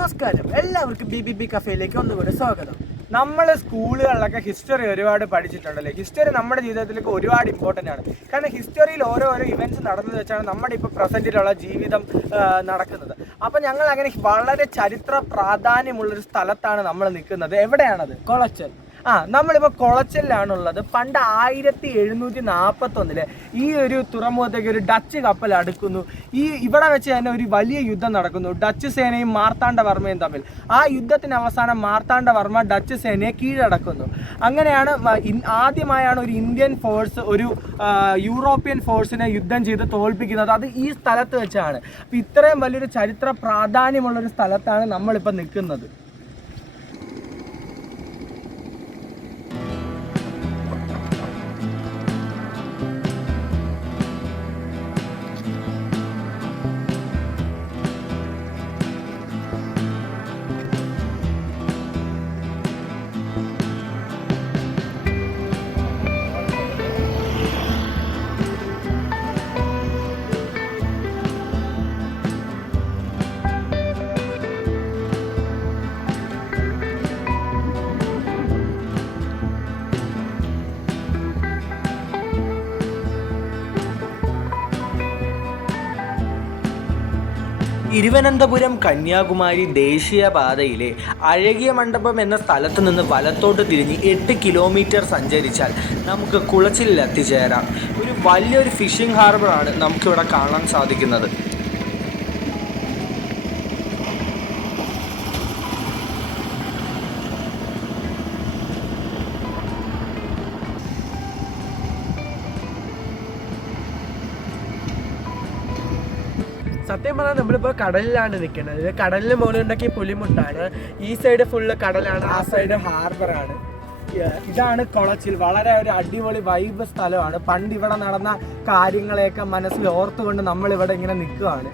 നമസ്കാരം, എല്ലാവർക്കും BBB കഫേയിലേക്ക് ഒന്നുകൂടെ സ്വാഗതം. നമ്മൾ സ്കൂളുകളിലൊക്കെ ഹിസ്റ്ററി ഒരുപാട് പഠിച്ചിട്ടുണ്ടല്ലേ. ഹിസ്റ്ററി നമ്മുടെ ജീവിതത്തിലേക്ക് ഒരുപാട് ഇമ്പോർട്ടൻ്റ് ആണ്. കാരണം ഹിസ്റ്ററിയിൽ ഓരോരോ ഇവൻറ്റ്സ് നടന്നത് വെച്ചാണ് നമ്മുടെ ഇപ്പോൾ പ്രസൻറ്റിലുള്ള ജീവിതം നടക്കുന്നത്. അപ്പോൾ ഞങ്ങൾ അങ്ങനെ വളരെ ചരിത്ര പ്രാധാന്യമുള്ളൊരു സ്ഥലത്താണ് നമ്മൾ നിൽക്കുന്നത്. എവിടെയാണത്? കൊളച്ചൽ. നമ്മളിപ്പോൾ കൊളച്ചലിലാണുള്ളത്. പണ്ട് 1741 ഈ ഒരു തുറമുഖത്തേക്ക് ഒരു ഡച്ച് കപ്പൽ അടുക്കുന്നു. ഇവിടെ വെച്ച് തന്നെ ഒരു വലിയ യുദ്ധം നടക്കുന്നു, ഡച്ച് സേനയും മാർത്താണ്ഡവർമ്മയും തമ്മിൽ. ആ യുദ്ധത്തിന് അവസാനം മാർത്താണ്ഡവർമ്മ ഡച്ച് സേനയെ കീഴടക്കുന്നു. അങ്ങനെയാണ് ആദ്യമായാണ് ഒരു ഇന്ത്യൻ ഫോഴ്സ് ഒരു യൂറോപ്യൻ ഫോഴ്സിനെ യുദ്ധം ചെയ്ത് തോൽപ്പിക്കുന്നത്. അത് ഈ സ്ഥലത്ത് വെച്ചാണ്. അപ്പോൾ ഇത്രയും വലിയൊരു ചരിത്ര പ്രാധാന്യമുള്ളൊരു സ്ഥലത്താണ് നമ്മളിപ്പോൾ നിൽക്കുന്നത്. തിരുവനന്തപുരം കന്യാകുമാരി ദേശീയപാതയിലെ അഴകിയ മണ്ഡപം എന്ന സ്ഥലത്ത് നിന്ന് വലത്തോട്ട് തിരിഞ്ഞ് 8 കിലോമീറ്റർ സഞ്ചരിച്ചാൽ നമുക്ക് കുളച്ചിലിൽ എത്തിച്ചേരാം. ഒരു വലിയൊരു ഫിഷിംഗ് ഹാർബറാണ് നമുക്കിവിടെ കാണാൻ സാധിക്കുന്നത്. സത്യം പറഞ്ഞാൽ നമ്മളിപ്പോൾ കടലിലാണ് നിൽക്കുന്നത്. കടലിന് മുകളിൽ ഉണ്ടാക്കിയ പുലിമുട്ടാണ്. ഈ സൈഡ് ഫുള്ള് കടലാണ്, ആ സൈഡ് ഹാർബറാണ്. ഇതാണ് കൊളച്ചിൽ. വളരെ ഒരു അടിപൊളി വൈബ് സ്ഥലമാണ്. പണ്ട് ഇവിടെ നടന്ന കാര്യങ്ങളെയൊക്കെ മനസ്സിൽ ഓർത്തുകൊണ്ട് നമ്മളിവിടെ ഇങ്ങനെ നിൽക്കുകയാണ്.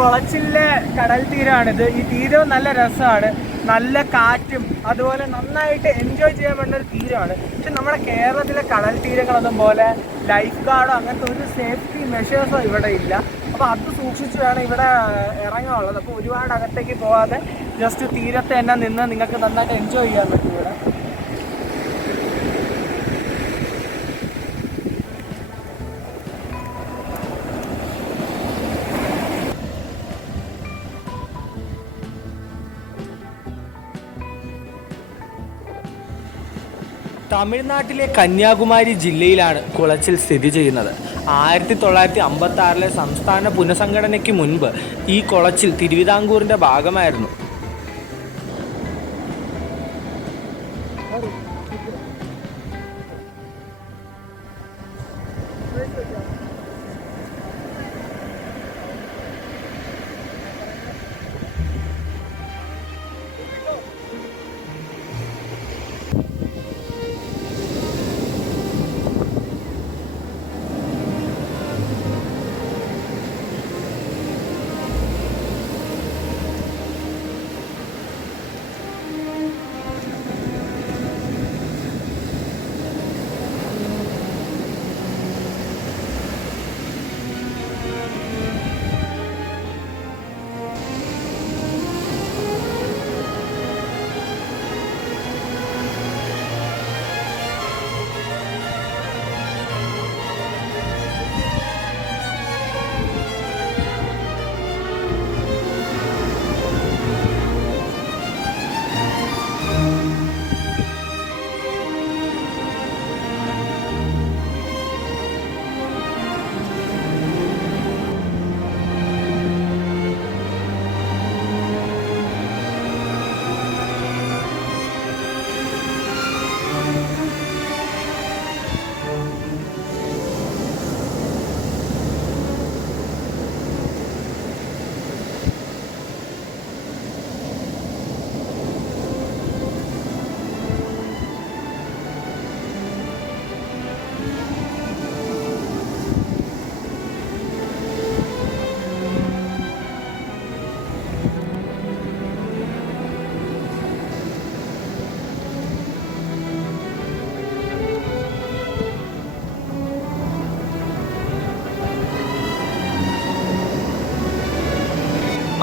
കുളച്ചിലെ കടൽ തീരമാണിത്. ഈ തീരവും നല്ല രസമാണ്, നല്ല കാറ്റും അതുപോലെ നന്നായിട്ട് എൻജോയ് ചെയ്യാൻ പറ്റുന്ന ഒരു തീരമാണ്. പക്ഷെ നമ്മുടെ കേരളത്തിലെ കടൽ തീരങ്ങളൊന്നും പോലെ ലൈഫ് ഗാർഡോ അങ്ങനത്തെ ഒരു സേഫ്റ്റി മെഷേഴ്സോ ഇവിടെ ഇല്ല. അപ്പോൾ അത് സൂക്ഷിച്ച് വേണം ഇവിടെ ഇറങ്ങാനുള്ളത്. അപ്പോൾ ഒരുപാട് അകത്തേക്ക് പോകാതെ ജസ്റ്റ് തീരത്ത് തന്നെ നിന്ന് നിങ്ങൾക്ക് നന്നായിട്ട് എൻജോയ് ചെയ്യാൻ പറ്റും ഇവിടെ. തമിഴ്നാട്ടിലെ കന്യാകുമാരി ജില്ലയിലാണ് കുളച്ചിൽ സ്ഥിതി ചെയ്യുന്നത്. 1956 സംസ്ഥാന പുനഃസംഘടനയ്ക്ക് മുൻപ് ഈ കുളച്ചിൽ തിരുവിതാംകൂറിൻ്റെ ഭാഗമായിരുന്നു.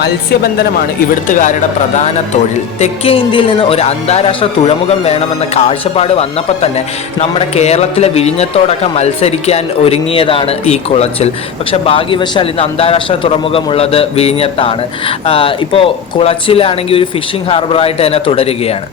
മത്സ്യബന്ധനമാണ് ഇവിടുത്തുകാരുടെ പ്രധാന തൊഴിൽ. തെക്കേ ഇന്ത്യയിൽ നിന്ന് ഒരു അന്താരാഷ്ട്ര തുഴമുഖം വേണമെന്ന കാഴ്ചപ്പാട് വന്നപ്പോൾ തന്നെ നമ്മുടെ കേരളത്തിലെ വിഴിഞ്ഞത്തോടൊക്കെ മത്സരിക്കാൻ ഒരുങ്ങിയതാണ് ഈ കുളച്ചിൽ. പക്ഷെ ഭാഗ്യവശാൽ ഇന്ന് അന്താരാഷ്ട്ര തുറമുഖമുള്ളത് വിഴിഞ്ഞത്താണ്. ഇപ്പോൾ കുളച്ചിലാണെങ്കിൽ ഒരു ഫിഷിംഗ് ഹാർബറായിട്ട് തന്നെ തുടരുകയാണ്.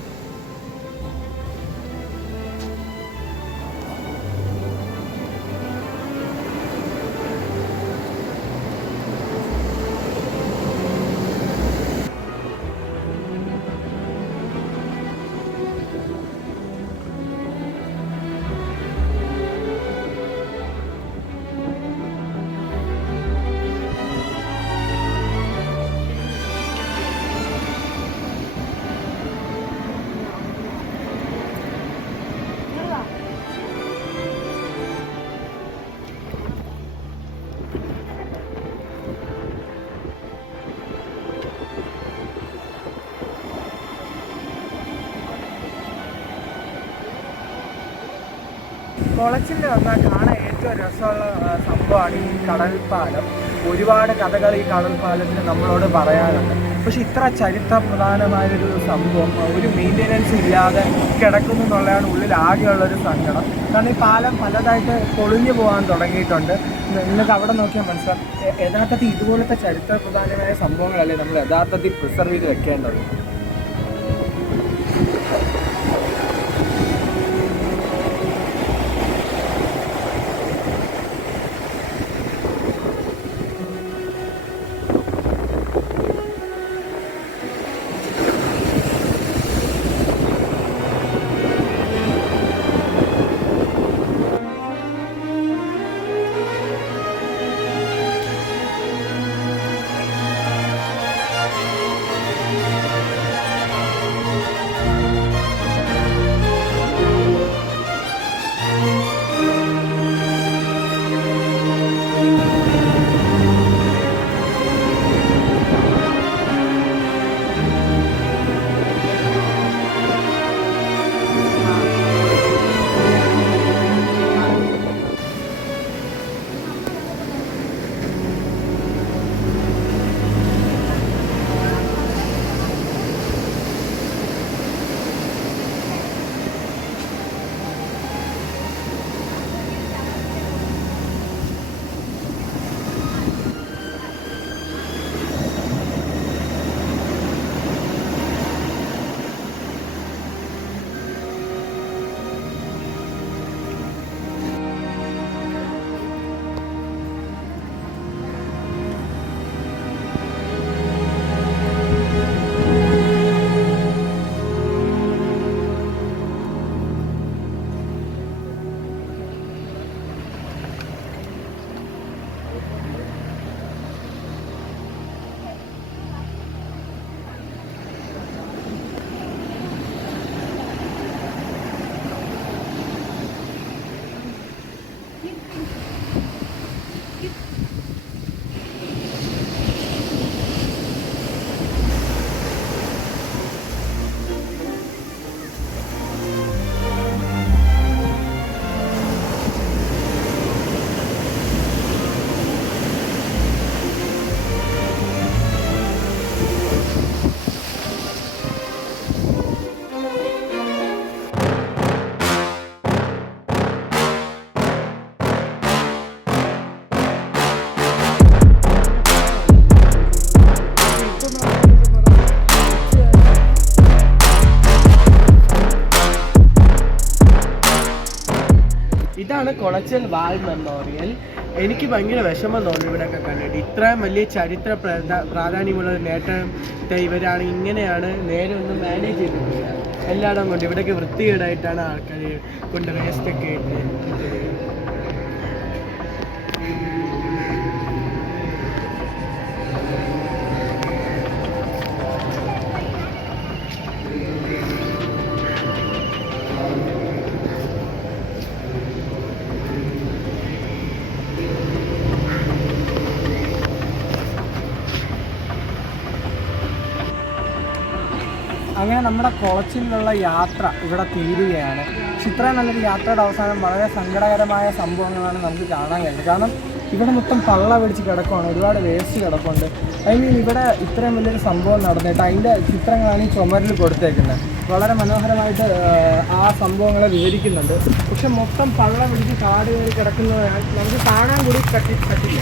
കുളച്ചിൽ വന്നാൽ കാണാൻ ഏറ്റവും രസമുള്ള സംഭവമാണ് ഈ കടൽപ്പാലം. ഒരുപാട് കഥകൾ ഈ കടൽപ്പാലത്തിന് നമ്മളോട് പറയാനുണ്ട്. പക്ഷെ ഇത്ര ചരിത്ര പ്രധാനമായൊരു സംഭവം ഒരു മെയിൻ്റെനൻസ് ഇല്ലാതെ കിടക്കുന്നു എന്നുള്ളതാണ് ഉള്ളിൽ ആകെയുള്ളൊരു സങ്കടം. കാരണം ഈ പാലം പലതായിട്ട് പൊളിഞ്ഞു പോകാൻ തുടങ്ങിയിട്ടുണ്ട്. നിങ്ങൾക്ക് അവിടെ നോക്കിയാൽ മനസ്സിലാവും. യഥാർത്ഥത്തിൽ ഇതുപോലത്തെ ചരിത്ര പ്രധാനമായ സംഭവങ്ങളല്ലേ നമ്മൾ യഥാർത്ഥത്തിൽ പ്രിസർവ് ചെയ്ത് വെക്കേണ്ടത്. ഇതാണ് കുളച്ചൽ വാൾ മെമ്മോറിയൽ. എനിക്ക് ഭയങ്കര വിഷമം തോന്നി ഇവിടെയൊക്കെ കണ്ടിട്ട്. ഇത്രയും വലിയ ചരിത്ര പ്രാധാന്യമുള്ള ഒരു നേട്ടം ഇവരാണ് ഇങ്ങനെയാണ് നേരെ ഒന്നും മാനേജ് ചെയ്തിട്ടില്ല. എല്ലായിടം കൊണ്ട് ഇവിടെയൊക്കെ വൃത്തികേടായിട്ടാണ് ആൾക്കാർ കൊണ്ട് വേസ്റ്റൊക്കെ ഇട്ട്. അങ്ങനെ നമ്മുടെ കുളച്ചിലുള്ള യാത്ര ഇവിടെ തീരുകയാണ്. പക്ഷെ ഇത്രയും നല്ലൊരു യാത്രയുടെ അവസാനം വളരെ സങ്കടകരമായ സംഭവങ്ങളാണ് നമുക്ക് കാണാൻ കഴിയുന്നത്. കാരണം ഇവിടെ മൊത്തം പള്ള പിടിച്ച് കിടക്കുകയാണ്, ഒരുപാട് വേസ്റ്റ് കിടപ്പുണ്ട്. ഐ മീൻ ഇവിടെ ഇത്രയും വലിയൊരു സംഭവം നടന്നിട്ട് അതിൻ്റെ ചിത്രങ്ങളാണ് ഈ ചുമരിൽ കൊടുത്തേക്കുന്നത്. വളരെ മനോഹരമായിട്ട് ആ സംഭവങ്ങളെ വിവരിക്കുന്നുണ്ട്. പക്ഷെ മൊത്തം പള്ള പിടിച്ച് കാട് കയറി കിടക്കുന്നതിനാൽ നമുക്ക് കാണാൻ കൂടി പറ്റില്ല.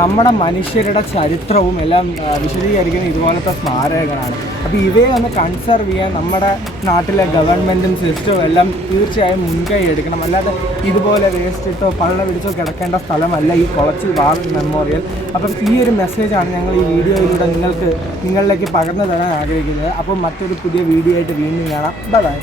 നമ്മുടെ മനുഷ്യരുടെ ചരിത്രവും എല്ലാം വിശദീകരിക്കുന്ന ഇതുപോലത്തെ സ്മാരകങ്ങളാണ്. അപ്പോൾ ഇവയെ ഒന്ന് കൺസർവ് ചെയ്യാൻ നമ്മുടെ നാട്ടിലെ ഗവൺമെൻറ്റും സിസ്റ്റവും എല്ലാം തീർച്ചയായും മുൻകൈ എടുക്കണം. അല്ലാതെ ഇതുപോലെ വേസ്റ്റിട്ടോ പള്ള പിടിച്ചോ കിടക്കേണ്ട സ്ഥലമല്ല ഈ കുളച്ചിൽ വാർ മെമ്മോറിയൽ. അപ്പം ഈ ഒരു മെസ്സേജാണ് ഞങ്ങൾ ഈ വീഡിയോയിലൂടെ നിങ്ങളിലേക്ക് പകർന്നു തരാൻ ആഗ്രഹിക്കുന്നത്. അപ്പം മറ്റൊരു പുതിയ വീഡിയോ ആയിട്ട് വീണ്ടും കാണാം. ബൈ.